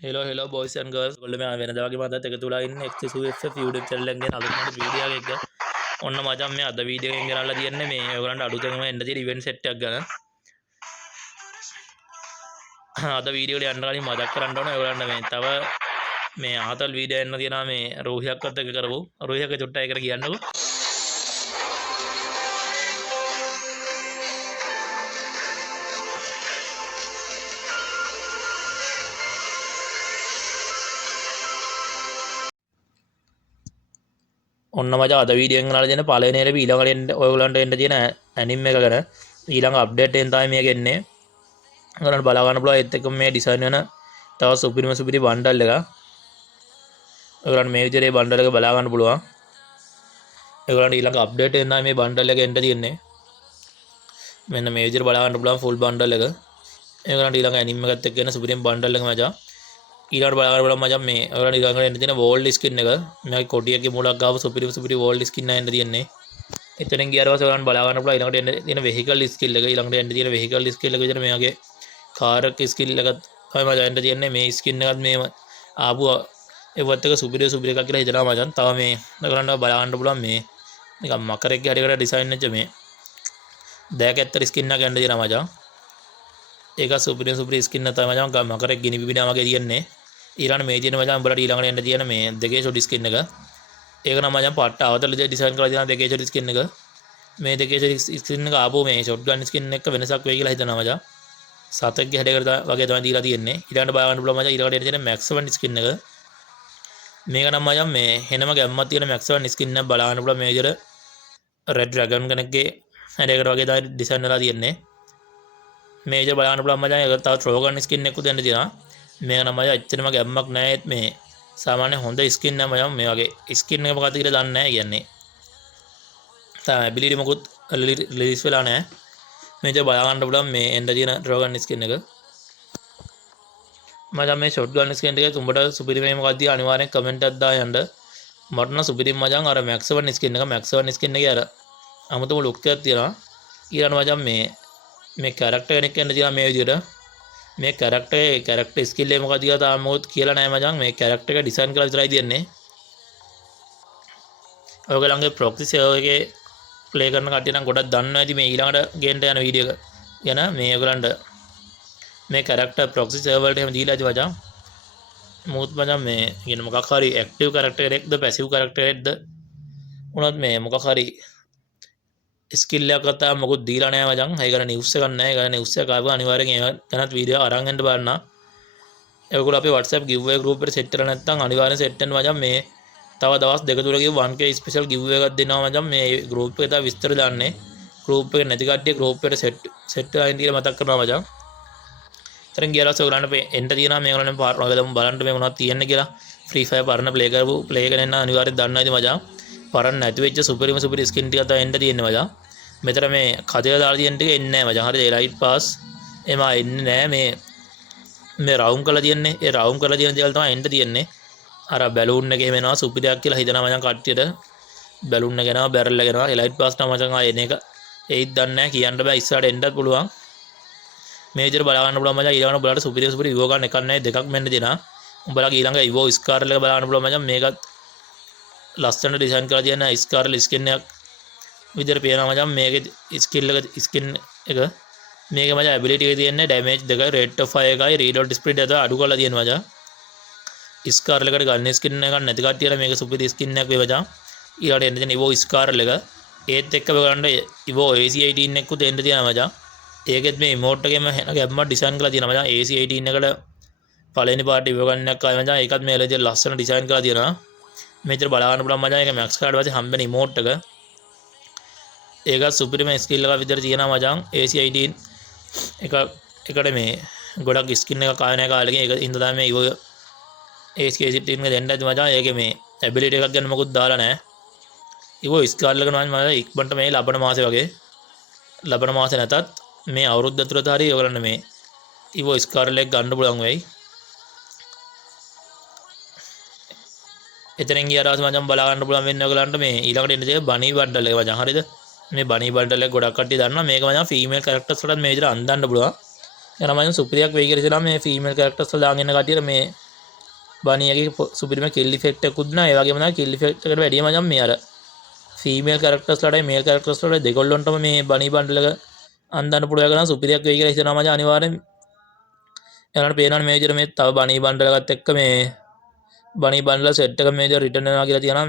Hello boys and girls ඔයගොල්ලෝ මේ වෙනදා වගේ මතත් එකතු වෙලා ඉන්න XSUFF YouTube channel එකෙන් අලුත්ම වීඩියෝ එකක් ඔන්න මචං මේ අද වීඩියෝ එකෙන් ගෙනල්ලා තියන්නේ මේ ඔයගලන්ට අලුතෙන්ම එන්න තියෙන ඉවෙන්ට් සෙට් එකක් ගැන අද වීඩියෝ එකට යන්න කලින් මතක් කරන්න ඕනේ ඔයගලන්ට මේ තව මේ ආතල් වීඩියෝ එන්න තියෙනවා මේ රෝහියක්වත් එක්ක කරපු රෝහියක චුට්ටක් එකට කියන්නකෝ ඔන්න මචං අද වීඩියෝ එකෙන් ගෙනල්ලා දෙන පළවෙනි එරේ ඊළඟට ඔයගලන්ට එන්න තියෙන ඇනිම් එක ගැන ඊළඟ අප්ඩේට් එකෙන් තමයි මේක එන්නේ ඔයගලන්ට බලා ගන්න පුළුවන් ඒත් එක්කම මේ ඩිසයින් වෙන තව සුපිරි බණ්ඩල් එක ඔයගලන්ට මේ විදිහේ බණ්ඩල් එක බලා ගන්න පුළුවන් ඔයගලන්ට ඊළඟ අප්ඩේට් එකෙන් තමයි මේ බණ්ඩල් එක එන්න තියෙන්නේ මෙන්න මේ විදිහට බලා ගන්න පුළුවන් ෆුල් බණ්ඩල් එක ඔයගලන්ට ඊළඟ ඇනිම් එකත් එක්ක එන සුපිරිම බණ්ඩල් එක මචං ඊළඟට බලා ගන්න පුළුවන් මචං මේ ඔයගලන්ට ඊළඟට එන්න තියෙන වෝල්ඩ් ස්කින් එක මේකේ කොටියගේ මූලක් ගාව සුපිරි වෝල්ඩ් ස්කින් එක එන්න තියෙන්නේ එතනින් ගියාට පස්සේ ඔයගලන්ට බලා ගන්න පුළුවන් ඊළඟට එන්න තියෙන වෙහිකල් ස්කිල් එක ඊළඟට එන්න තියෙන වෙහිකල් ස්කිල් එක විතර මේකේ කාර් එක ස්කිල් එකත් තමයි මචං එන්න තියෙන්නේ මේ ස්කින් එකත් මේ ආපු ඒවත් එක සුපිරි එකක් කියලා හිතනවා මචං තව මේ ඔයගලන්ට බලා ගන්න පුළුවන් මේ නිකන් මකරෙක්ගේ හැඩයකට ඩිසයින් වෙච්ච මේ දැකැත්තර ස්කින් එක ගන්න දෙනවා මචං ඒක සුපිරි ස්කින් එක තමයි මචං මකරෙක් ගිනි පිපිනා වගේ තියන්නේ ඊළඟ මේ තියෙන මචං උඹලට ඊළඟට එන්න තියෙන මේ දෙකේ ෂොට් ස්කින් එක ඒක නම් මචං පට්ට අවතල ඩිසයින් කරලා තියෙන දෙකේ ෂොට් ස්කින් එක මේ දෙකේ ෂොට් ස්කින් එක ආපෝ මේ ෂොට් ගන් ස්කින් එක වෙනසක් වෙයි කියලා හිතනවා මචං සතෙක්ගේ හැඩයකට වගේ තමයි දීලා තියෙන්නේ ඊළඟට බලන්න පුළුවන් මචං ඊළඟට එන්න තියෙන මැක්ස් 1 ස්කින් එක මේක නම් මචං මේ හෙනම ගැම්මක් තියෙන මැක්ස් 1 ස්කින් එක බලන්න පුළුවන් මේ විදිහට රෙඩ් ඩ්‍රැගන් කෙනෙක්ගේ හැඩයකට වගේ තමයි ඩිසයින් වෙලා තියෙන්නේ මේ විදිහට බලන්න පුළුවන් මචං ඒක තව ට්‍රෝගන් ස්කින් එකකුත් දෙන්න තියෙනවා මේක නම් මචං එච්චරම ගැම්මක් නැහැ මේ සාමාන්‍ය හොඳ ස්කින් එක මචං මේ වගේ ස්කින් එක මොකක්ද කියලා දන්නේ නැහැ කියන්නේ තාම ඇබිලිටි මොකුත් රිලීස් වෙලා නැහැ මේ විදිහට බලා ගන්න පුළුවන් මේ එන්න තියෙන ඩ්‍රෝගන් ස්කින් එක මචං මේ ෂොට් ගන් ස්කින් එකේ උඹට සුපිරි මේ මොකක්ද අනිවාර්යෙන් කමෙන්ට් එකක් දාන්න මට නම් සුපිරි මචං අර මැක්ස් 1 ස්කින් ස්කින් එකේ අර අමුතුම ලුක් එකක් තියෙනවා ඊළඟ මචං මේ කැරක්ටර් කෙනෙක් එන්න තියෙනවා මේ විදිහට මේ කැරක්ටර් ස්කිල් එක මොකක්ද කියලා තාම මොකද කියලා නැහැ මචං මේ කැරක්ටර් එක ඩිසයින් කරලා විතරයි තියන්නේ ඔයගලන්ගේ ප්‍රොක්සි සර්වර් එකේ ප්ලේ කරන කට්ටිය නම් ගොඩක් දන්නවා ඇති මේ ඊළඟට ගේන්න යන වීඩියෝ එක ගැන මේ ඔයගලන්ට මේ කැරක්ටර් ප්‍රොක්සි සර්වර් එකට එහෙම දීලා ඇති මචං මොකද මචං මේ කියන මොකක් හරි ඇක්ටිව් කැරක්ටර් එකක්ද පැසිව් කැරක්ටර් එකක්ද උනත් මේ මොකක් හරි ස්කිල් එකක් ගත්තාම මොකුත් දීලා නැහැ මචං ඒ ගැන නිවුස් එකක් නැහැ ඒ ගැන නිවුස් එක ආවම අනිවාර්යෙන් ඒ ගැනත් වීඩියෝ අරන් එන්න බලන්න ඒගොල්ලෝ අපේ WhatsApp giveaway group එකට සෙට් කරලා නැත්නම් අනිවාර්යෙන් සෙට් වෙන්න මචං මේ තව දවස් දෙක තුනක 1k ස්පෙෂල් giveaway එකක් දෙනවා මචං මේ group එකට විස්තර දාන්නේ group එක නැති කට්ටිය group එකට සෙට් වෙලා ඉන්න කියලා මතක් කරනවා මචං ඉතින් ගියලාස ඔයගලන්ට එන්න තියෙනවා මේගොල්ලන් පාරවලම බලන්න මේ මොනවද තියෙන්නේ කියලා free fire පරණ play කරපු play කරගෙන අනිවාර්යෙන් දන්නවා ඉතින් මචං පරණ නැති වෙච්ච සුපිරිම ස්කින් ටිකක් තමයි එන්න තියෙන්නේ මචං මෙතන මේ කඩේල දාලා තියෙන ටික එන්නේ නැහැ මචං හරිද එලයිට් පාස් එම එන්නේ නැහැ මේ රවුම් කරලා තියන්නේ ඒ රවුම් කරලා තියෙන දේවල් තමයි එන්න තියෙන්නේ අර බැලූන් එකේ වෙනවා සුපිරියක් කියලා හිතනවා මචං කට්ටියට බැලූන් එක එනවා බැරල් එක එනවා එලයිට් පාස් තමයි මචං ආ එන එක ඒත් දන්නේ නැහැ කියන්න බෑ ඉස්සරහට එන්නත් පුළුවන් මේ විදිහට බලා ගන්න පුළුවන් මචං ඊළඟට බලන්න සුපිරි ඉවෝ ගන්න එකක් නැහැ දෙකක් මෙන්න දෙනවා උඹලා ඊළඟ ඉවෝ ස්කාරල් එක බලන්න පුළුවන් මචං මේකත් ලස්සන ඩිසයින් කරලා තියෙන ස්කාරල් ස්කින් එකක් විදිහට පේනවා මචං මේකේ ස්කිල් එක මේකේ මචං ඇබිලිටි එකේ තියෙන්නේ ඩැමේජ් 2යි රේට් ඔෆ් 5 එකයි රීලෝඩ් ස්පීඩ් එක අඩු කරලා තියෙනවා මචං ස්කාරල් එකට ගන්න ස්කින් එකක් නැති කට්ටියට මේක සුපිරි ස්කින් එකක් වේ මචං ඊළඟට එන්න තියෙන ඉවෝ ස්කාරල් එක ඒත් එක්ක බලන්න ඉවෝ AC18 එකකුත් එන්න තියෙනවා මචං ඒකෙත් මේ ඉමෝට් එකේම ගැම්මක් ඩිසයින් කරලා තියෙනවා මචං AC18 එකට පළවෙනි පාර්ට් ඉවෝ ගන්න එකක් ආයි මචං ඒකත් මේ ලේදී ලස්සන ඩිසයින් කරලා තියෙනවා මෙතන බලා ගන්න පුළුවන් මචං ඒක මැක්ස් කාඩ් වාසේ හම්බෙන ඉමෝට් එක ඒකත් සුපිරිම ස්කිල් එකක් විතර තියෙනවා මචං AC18 එකට මේ ගොඩක් ස්කින් එකක් ආය නැහැ කාලෙකින් ඒක ඉඳ තමයි මේ ඉවෝ AC18 එක දෙන්න ඇති මචං ඒකේ මේ ඇබිලිටි එකක් ගැන මොකුත් දාලා නැහැ ඉවෝ ස්කාල් එක නම් මම ඉක්මනට මේ ලබන මාසේ වගේ ලබන මාසේ නැතත් මේ අවුරුද්ද ඇතුළත හරි ඔයගලන්ට මේ ඉවෝ ස්කාල් එක ගන්න පුළුවන් වෙයි එතනින් ගියාට මචං බලා ගන්න පුළුවන් වෙන්නේ ඔයගලන්ට මේ ඊළඟට එන්න තියෙන බනී බණ්ඩල් එක මචං හරිද මේ බනී බණ්ඩල් එක ගොඩක් කට්ටිය දන්නවා මේක මචං ෆීමේල් කැරක්ටර්ස් වලට මේ විදිහට අන්දන්න පුළුවන් එනවා මචං සුපිරියක් වෙයි කියලා හිතනවා මේ ෆීමේල් කැරක්ටර්ස් වල දාගෙන ඉන්න කට්ටියට මේ බනියගේ සුපිරිම කිල් ඉෆෙක්ට් එකකුත් නෑ. ඒ වගේම තමයි කිල් ඉෆෙක්ට් එකට වැඩිය මචං මේ අර ෆීමේල් කැරක්ටර්ස් ලටයි මේල් කැරක්ටර්ස් ලටයි දෙකොල්ලොන්ටම මේ බනි බන්ඩල් එක අන්දන්න පුළුවන් කරන සුපිරියක් වෙයි කියලා හිතනවා මචං අනිවාර්යෙන්. එයාලට පේනවනේ මේ විදිහට මේ තව බනි බන්ඩල් එකත් එක්ක මේ බනි බන්ඩල් සෙට් එක මේ විදිහට රිටර්න් වෙනවා කියලා තියෙනවා.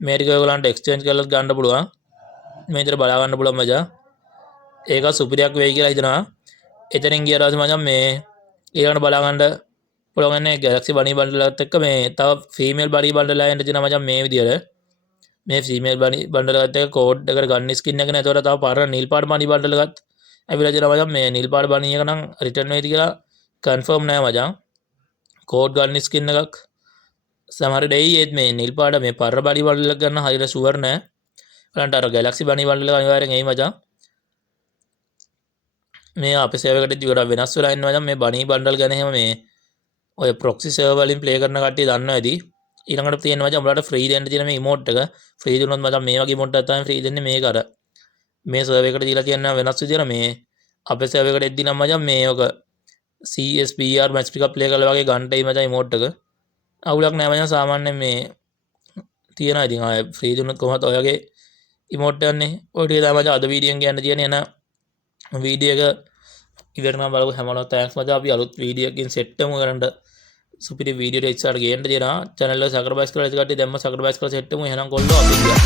මේ ටික ඔයගලන්ට එක්ස්චේන්ජ් කරලා ගන්න පුළුවන්. මේ විදිහට බලා ගන්න පුළුවන් මචං. ඒක සුපිරියක් වෙයි කියලා හිතනවා. එතනින් ගිය ඊට පස්සේ මචං මේ ඊළඟට බලා ගන්න පුළුවන් නේ Galaxy බනි බන්ඩල් එකත් එක්ක මේ තව ෆීමේල් බනි බන්ඩල් එකක් එන්න තියෙනවා මචං මේ විදිහට. මේ ෆීමේල් බන්ඩල් එකත් එක්ක කෝඩ් එකට ගන්න ස්කින් එක නේ. ඒතකොට තව පරණ නිල් පාට බනි බන්ඩල් එකත් ඇවිල්ලා තියෙනවා මචං. මේ නිල් පාට බනි එක නම් රිටර්න් වෙයිද කියලා කන්ෆර්ම් නෑ මචං. කෝඩ් ගන්න ස්කින් එකක් සමහර දෙයි ඒත් මේ නිල් පාට මේ පරණ බනි බන්ඩල් එක ගන්න හරියට ෂුවර් නෑ. බලන්න අර Galaxy බනි බන්ඩල් එක අනිවාර්යෙන් එයි මචං. මේ අපේ සර්වර් එකට ගොඩක් වෙනස් වෙලා ඉන්නවා මචං. මේ බනි බන්ඩල් ගැන එහෙම මේ ඔය ප්‍රොක්සි සර්වර් වලින් ප්ලේ කරන කට්ටිය දන්නවා ඇති. ඊළඟට තියෙනවා මචං උඹලට ෆ්‍රී දෙන්න තියෙන මේ ඉමෝට් එක. ෆ්‍රී දුන්නොත් මචං මේ වගේ ඉමෝට් එකක් තමයි ෆ්‍රී දෙන්නේ. මේක අර මේ සර්වර් එකට දීලා තියෙන වෙනස් විදියට මේ අපේ සර්වර් එකට එද්දි නම් මචං මේ ඔක CSPR මැච් ටිකක් ප්ලේ කරලා වගේ ගන්නටයි මචං ඉමෝට් එක. අවුලක් නෑ මචං. සාමාන්‍යයෙන් මේ තියෙනවා. ඉතින් ආය ෆ්‍රී දුන්නොත් කොහොමද ඔය වගේ ඉමෝට් යන්නේ. ඔය ටික තමයි මචං අද වීඩියෝෙන් කියන්න තියෙන්නේ. එන වීඩියෝ එක ඉවරනවා බලමු. හැමෝටම තෑන්ක්ස් මචං. අපි අලුත් වීඩියෝ එකකින් සෙට් වෙමු කරන්න. සුපිරි වීඩියෝ එක ඉස්සරහට ගේන්න දෙනවා. channel එක සබ්ස්ක්‍රයිබ් කරලා ඉතින් කට්ටිය දැම්ම සබ්ස්ක්‍රයිබ් කරලා සෙට් වෙමු. එහෙනම් කොල්ලෝ අපි ගියා.